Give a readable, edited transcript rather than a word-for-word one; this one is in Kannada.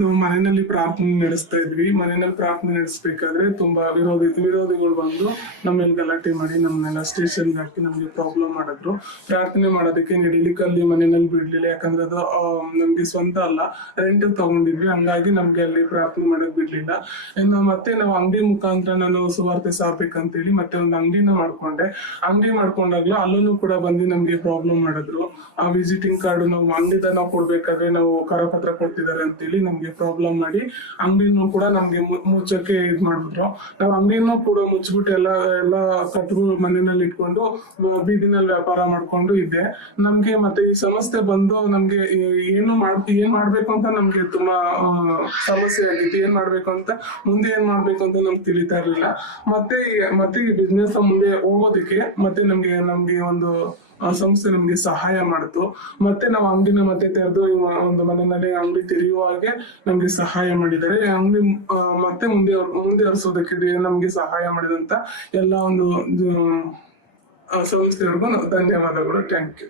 ನಾವು ಮನೆಯಲ್ಲಿ ಪ್ರಾರ್ಥನೆ ನಡೆಸ್ತಾ ಇದ್ವಿ. ಮನೆಯಲ್ಲಿ ಪ್ರಾರ್ಥನೆ ನಡೆಸ್ಬೇಕಾದ್ರೆ ತುಂಬಾ ವಿರೋಧಿಗಳು ಬಂದು ನಮ್ಮೇಲೆ ಗಲಾಟೆ ಮಾಡಿ ನಮ್ಮನ್ನೆಲ್ಲ ಸ್ಟೇಷನ್ಗೆ ಹಾಕಿ ನಮ್ಗೆ ಪ್ರಾಬ್ಲಮ್ ಮಾಡಿದ್ರು. ಪ್ರಾರ್ಥನೆ ಮಾಡೋದಕ್ಕೆ ನಡಿಲಿಕ್ಕೆ ಅಲ್ಲಿ ಮನೆಯಲ್ಲಿ ಬಿಡ್ಲಿಲ್ಲ. ಯಾಕಂದ್ರೆ ಅದು ನಮ್ಗೆ ಸ್ವಂತ ಅಲ್ಲ, ರೆಂಟ್ ತಗೊಂಡಿದ್ವಿ. ಹಂಗಾಗಿ ನಮ್ಗೆ ಅಲ್ಲಿ ಪ್ರಾರ್ಥನೆ ಮಾಡಕ್ ಬಿಡ್ಲಿಲ್ಲ. ಇನ್ನು ಮತ್ತೆ ನಾವು ಅಂಗಡಿ ಮುಖಾಂತರ ನಾನು ಸುವಾರ್ತೆ ಸಾರ್ಬೇಕಂತೇಳಿ ಮತ್ತೆ ಒಂದು ಅಂಗಡಿನ ಮಾಡ್ಕೊಂಡೆ. ಅಂಗಡಿ ಮಾಡ್ಕೊಂಡಾಗ್ಲೂ ಅಲ್ಲೂ ಕೂಡ ಬಂದು ನಮ್ಗೆ ಪ್ರಾಬ್ಲಮ್ ಮಾಡಿದ್ರು. ಆ ವಿಸಿಟಿಂಗ್ ಕಾರ್ಡ್ ನಾವು ಅಂಗಡಿದ ನಾವು ಕೊಡ್ಬೇಕಾದ್ರೆ ನಾವು ಕರಪತ್ರ ಕೊಡ್ತಿದ್ದಾರೆ ಅಂತೇಳಿ ನಮ್ಗೆ ಪ್ರಾಬ್ಲಮ್ ಮಾಡಿ ಅಂಗಡಿನೂ ಕೂಡ ನಮ್ಗೆ ಮುಚ್ಚಕ್ಕೆ ಇದ್ ಮಾಡಿದ್ರು. ನಾವು ಅಂಗಡಿನೂ ಕೂಡ ಮುಚ್ಚಿಬಿಟ್ಟು ಎಲ್ಲ ಕಟ್ಟುಗಳು ಮನೆಯಲ್ಲಿ ಇಟ್ಕೊಂಡು ಬೀದಿನಲ್ಲಿ ವ್ಯಾಪಾರ ಮಾಡ್ಕೊಂಡು ಇದ್ದೆ. ನಮ್ಗೆ ಮತ್ತೆ ಈ ಸಮಸ್ಯೆ ಬಂದು ನಮ್ಗೆ ಏನ್ ಮಾಡ್ಬೇಕು ಅಂತ ನಮ್ಗೆ ತುಂಬಾ ಸಮಸ್ಯೆ ಆಗಿತ್ತು. ಏನ್ ಮಾಡ್ಬೇಕು ಅಂತ ಮುಂದೆ ಏನ್ ಮಾಡ್ಬೇಕು ಅಂತ ನಮ್ಗೆ ತಿಳಿತಾ ಇರ್ಲಿಲ್ಲ. ಮತ್ತೆ ಈ ಬಿಸ್ನೆಸ್ ಮುಂದೆ ಹೋಗೋದಕ್ಕೆ ಮತ್ತೆ ನಮ್ಗೆ ಒಂದು ಸಂಸ್ಥೆ ನಮ್ಗೆ ಸಹಾಯ ಮಾಡಿತು. ಮತ್ತೆ ನಾವು ಅಂಗಡಿನ ಮತ್ತೆ ತೆರೆದು ಒಂದು ಮನೆಯಲ್ಲಿ ಅಂಗಡಿ ತೆರೆಯುವ ಹಾಗೆ ನಮ್ಗೆ ಸಹಾಯ ಮಾಡಿದ್ದಾರೆ. ಅಂಗಡಿ ಮತ್ತೆ ಮುಂದುವರಿಸೋದಕ್ಕೆ ನಮ್ಗೆ ಸಹಾಯ ಮಾಡಿದಂತ ಎಲ್ಲ ಒಂದು ಸಂಸ್ಥೆಗಳಿಗೂ ಧನ್ಯವಾದಗಳು. Thank you.